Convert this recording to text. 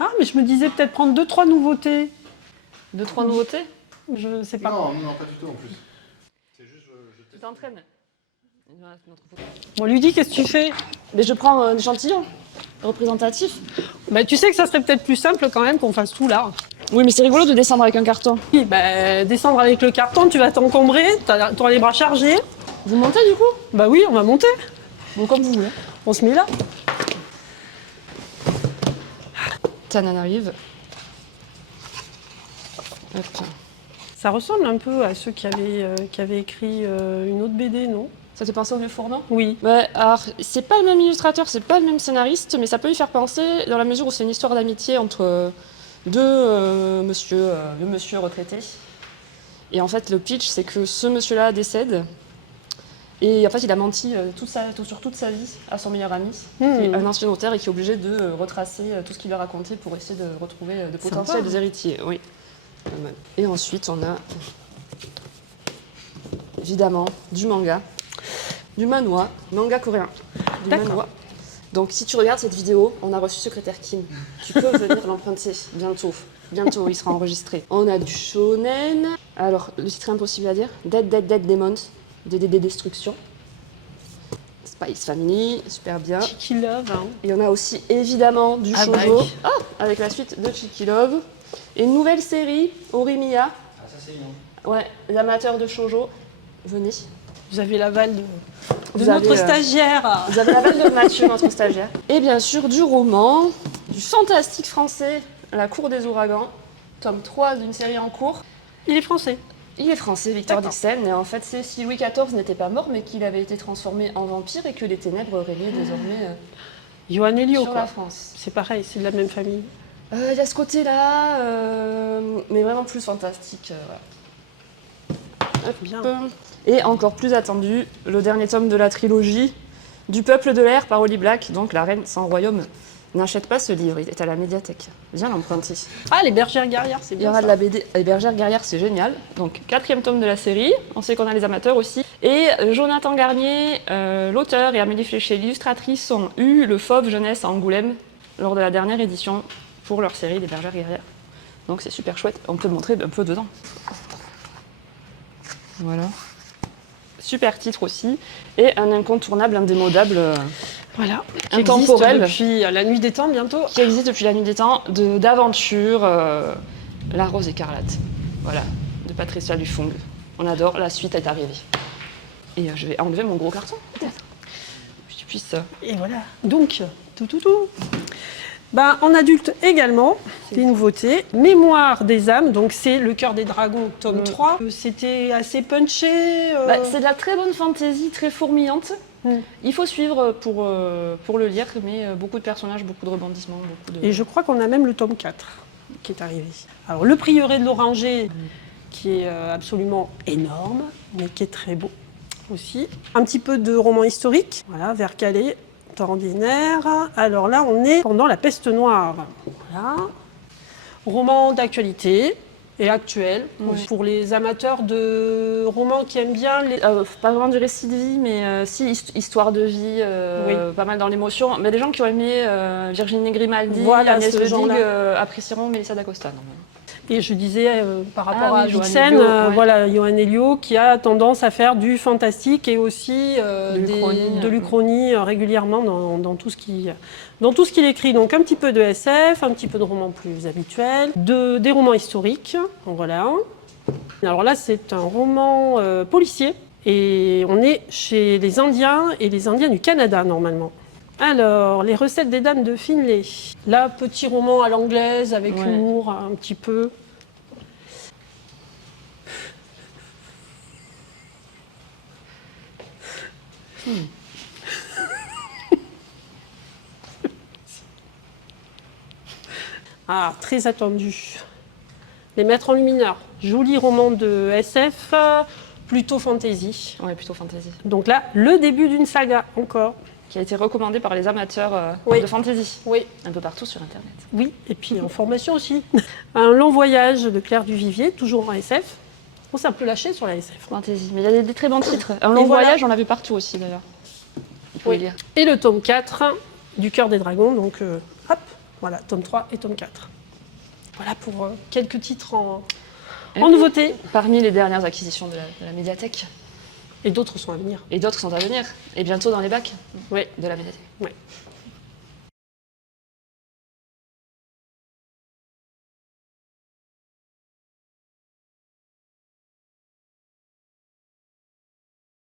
Ah, mais je me disais peut-être prendre 2-3 nouveautés. 2-3 nouveautés? Je sais pas. Non, non, pas du tout en plus. C'est juste, Tu t'entraînes. Bon, Ludie, qu'est-ce que tu fais? Mais je prends un échantillon représentatif. Bah, tu sais que ça serait peut-être plus simple quand même qu'on fasse tout là. Oui, mais c'est rigolo de descendre avec un carton. Oui, bah, descendre avec le carton, tu vas t'encombrer, t'auras les bras chargés. Vous montez du coup? Bah oui, on va monter. Bon, comme vous voulez. On se met là. Tanan arrive. Hop. Ça ressemble un peu à ceux qui avaient écrit une autre BD, non? Ça te pensé au vieux fourneau? Oui. Ouais, alors c'est pas le même illustrateur, c'est pas le même scénariste, mais ça peut y faire penser dans la mesure où c'est une histoire d'amitié entre deux monsieur retraités. Et en fait, le pitch, c'est que ce monsieur-là décède. Et en fait, il a menti sur toute sa vie à son meilleur ami, qui est un ancien notaire et qui est obligé de retracer tout ce qu'il lui a raconté pour essayer de retrouver de potentiels héritiers. Oui. Et ensuite, on a évidemment du manga, du manhwa, manga coréen, du manhwa. Donc, si tu regardes cette vidéo, on a reçu secrétaire Kim. Tu peux venir l'emprunter bientôt. Bientôt, il sera enregistré. On a du shonen. Alors, le titre est impossible à dire. Dead Demons. Des destructions. Spice Family, super bien. Chicky Love. Hein. Et on a aussi évidemment du shoujo. Avec la suite de Chicky Love. Et une nouvelle série, Orimiya. Ah, ça c'est mignon. Ouais, les amateurs de shoujo, venez. Vous avez l'aval de Vous notre avez, stagiaire. Vous avez l'aval de Mathieu, notre stagiaire. Et bien sûr, du roman, du fantastique français, La Cour des Ouragans, tome 3 d'une série en cours. Il est français. Il est français, Victor Dixon, et en fait c'est si Louis XIV n'était pas mort, mais qu'il avait été transformé en vampire et que les ténèbres régnaient désormais Johan Elio, sur quoi. la France. C'est pareil, c'est de la même famille. Il y a ce côté-là, mais vraiment plus fantastique. Voilà. Bien. Et encore plus attendu, le dernier tome de la trilogie, Du Peuple de l'air par Holly Black, donc La Reine sans royaume. N'achète pas ce livre, il est à la médiathèque. Viens l'emprunter. Ah, les bergères guerrières, c'est Il y bien aura ça. de la BD, les bergères guerrières, c'est génial. Donc, 4e tome de la série, on sait qu'on a les amateurs aussi. Et Jonathan Garnier, l'auteur, et Amélie Fléché, l'illustratrice, ont eu le Fauve Jeunesse à Angoulême lors de la dernière édition pour leur série des bergères guerrières. Donc c'est super chouette, on peut le montrer un peu dedans. Voilà. Super titre aussi, et un incontournable, indémodable, Voilà. intemporel. Depuis la nuit des temps, bientôt. Qui existe depuis la nuit des temps, d'aventure, La Rose écarlate. Voilà, de Patricia Lufung. On adore, la suite est arrivée. Et je vais enlever mon gros carton, peut-être. Que tu puisses. Et voilà. Donc, tout. Ben, en adulte également, des nouveautés. Mémoire des âmes, donc c'est Le Cœur des Dragons, tome 3. C'était assez punché. C'est de la très bonne fantaisie, très fourmillante. Il faut suivre pour le lire, mais beaucoup de personnages, beaucoup de rebondissements. Et je crois qu'on a même le tome 4 qui est arrivé. Alors, Le Prieuré de l'Oranger, qui est absolument énorme, mais qui est très beau aussi. Un petit peu de roman historique, voilà, vers Calais. Ordinaire. Alors là, on est pendant la peste noire. Voilà. Roman d'actualité et actuel. Pour les amateurs de romans qui aiment bien les... Pas vraiment du récit de vie, mais si, histoire de vie, pas mal dans l'émotion. Mais des gens qui ont aimé Virginie Grimaldi, voilà, Agnès ce Le Dig, genre-là. apprécieront Mélissa d'Acosta. Et je disais, par rapport à Johan Vixen, Elio, ouais. voilà, Johan Elio, qui a tendance à faire du fantastique et aussi de l'Uchronie régulièrement dans tout ce qu'il écrit. Donc un petit peu de SF, un petit peu de romans plus habituels, des romans historiques. Voilà. Alors là, c'est un roman policier et on est chez les Indiens et les Indiens du Canada normalement. Alors, Les recettes des dames de Finlay. Là, petit roman à l'anglaise avec humour un petit peu. Ah, très attendu. Les Maîtres enlumineurs. Joli roman de SF, plutôt fantasy. Ouais, plutôt fantasy. Donc là, le début d'une saga encore. Qui a été recommandé par les amateurs de fantasy. Oui. Un peu partout sur Internet. Oui, et puis en formation aussi. Un long voyage de Claire Duvivier, toujours en SF. On s'est un peu lâché sur la SF. Fantasy. Mais il y a des très bons titres. Un long voyage, on l'a vu partout aussi d'ailleurs. Il faut le lire. Et le tome 4 du Cœur des Dragons, donc hop, Voilà, tome 3 et tome 4. Voilà pour quelques titres en nouveauté. Parmi les dernières acquisitions de la médiathèque. Et d'autres sont à venir. Et d'autres sont à venir. Et bientôt dans les bacs Oui. de la médiathèque. Oui.